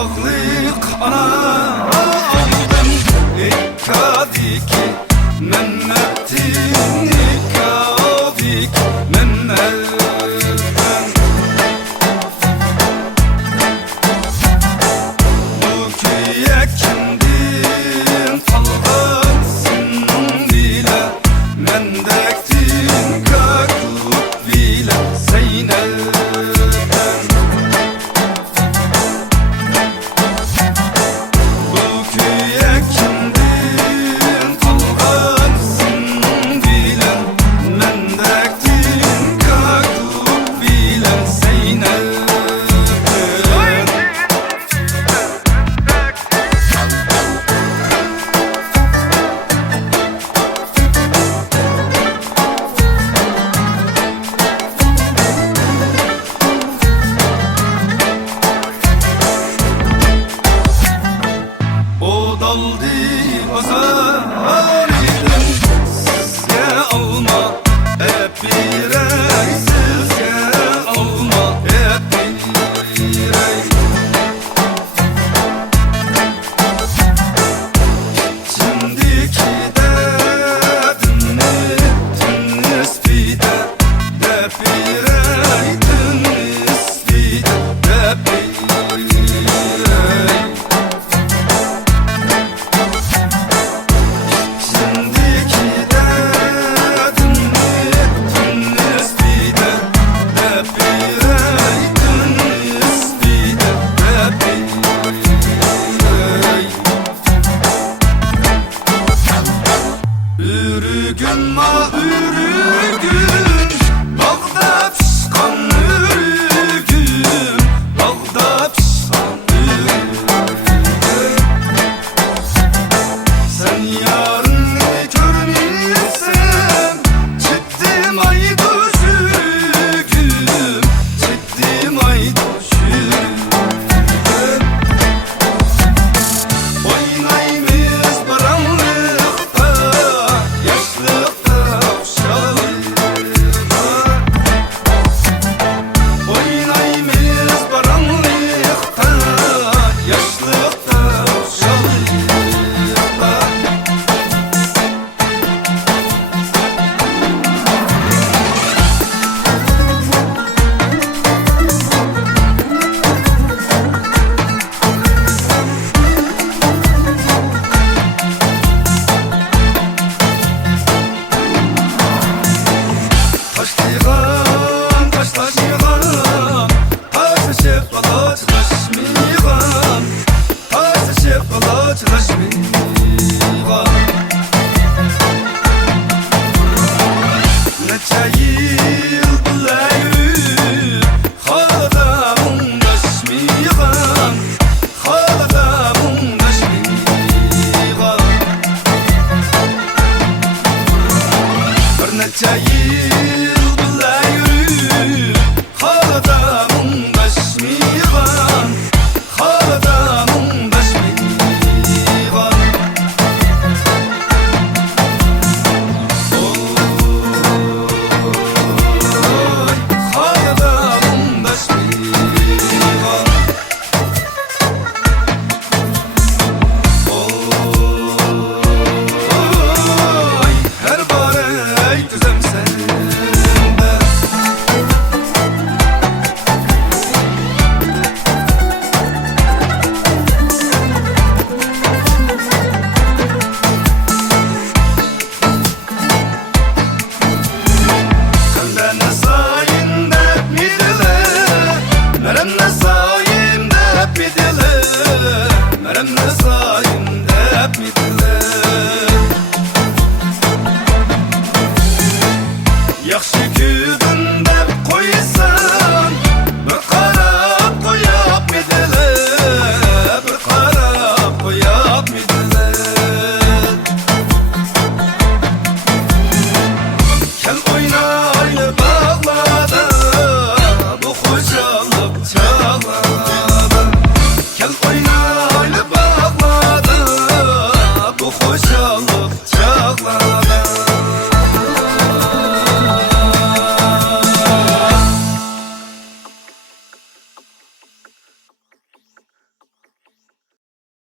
yağlık ana aldım İkadiki Mehmet'in İkadik Mehmet'ten Bu köye kendin kalgansın bile Mendektin kakuk bile Zeynep'ten Bu köye kendin kalgansın bile Mendektin kakuk bile Zeynep'ten O daldı pazarıydım Sizge alma hep birey Sizge alma hep birey Şimdiki derdin nispide Hep birey nispide Hep birey Şimdiki derdin nispide Hep birey nispide Hep birey Ürgün ma ürgün Bağda pişkan ürgün Bağda pişkan ürgün Sen yarını görmüşsen Çittim ay düşürgün Çittim ay düşürgün Oynaymış baranlıkta Yaşlıkta uşaklıkta Oynaymış baranlıkta Yaşlıkta uşaklıkta Taşlayğan, taşlayğan Taşlaşıp balaçlaşmayğan Taşlaşıp balaçlaşmayğan Neçe yıl bileyim Halada mundaşmayğan Halada mundaşmayğan Bir neçe yıl bileyim Halada mundaşmayğan Halada mundaşmayğan Oy halada mundaşmayğan Oy her barey düzem sende Senden sayende midile Merem ne sayende midile Merem ne sayende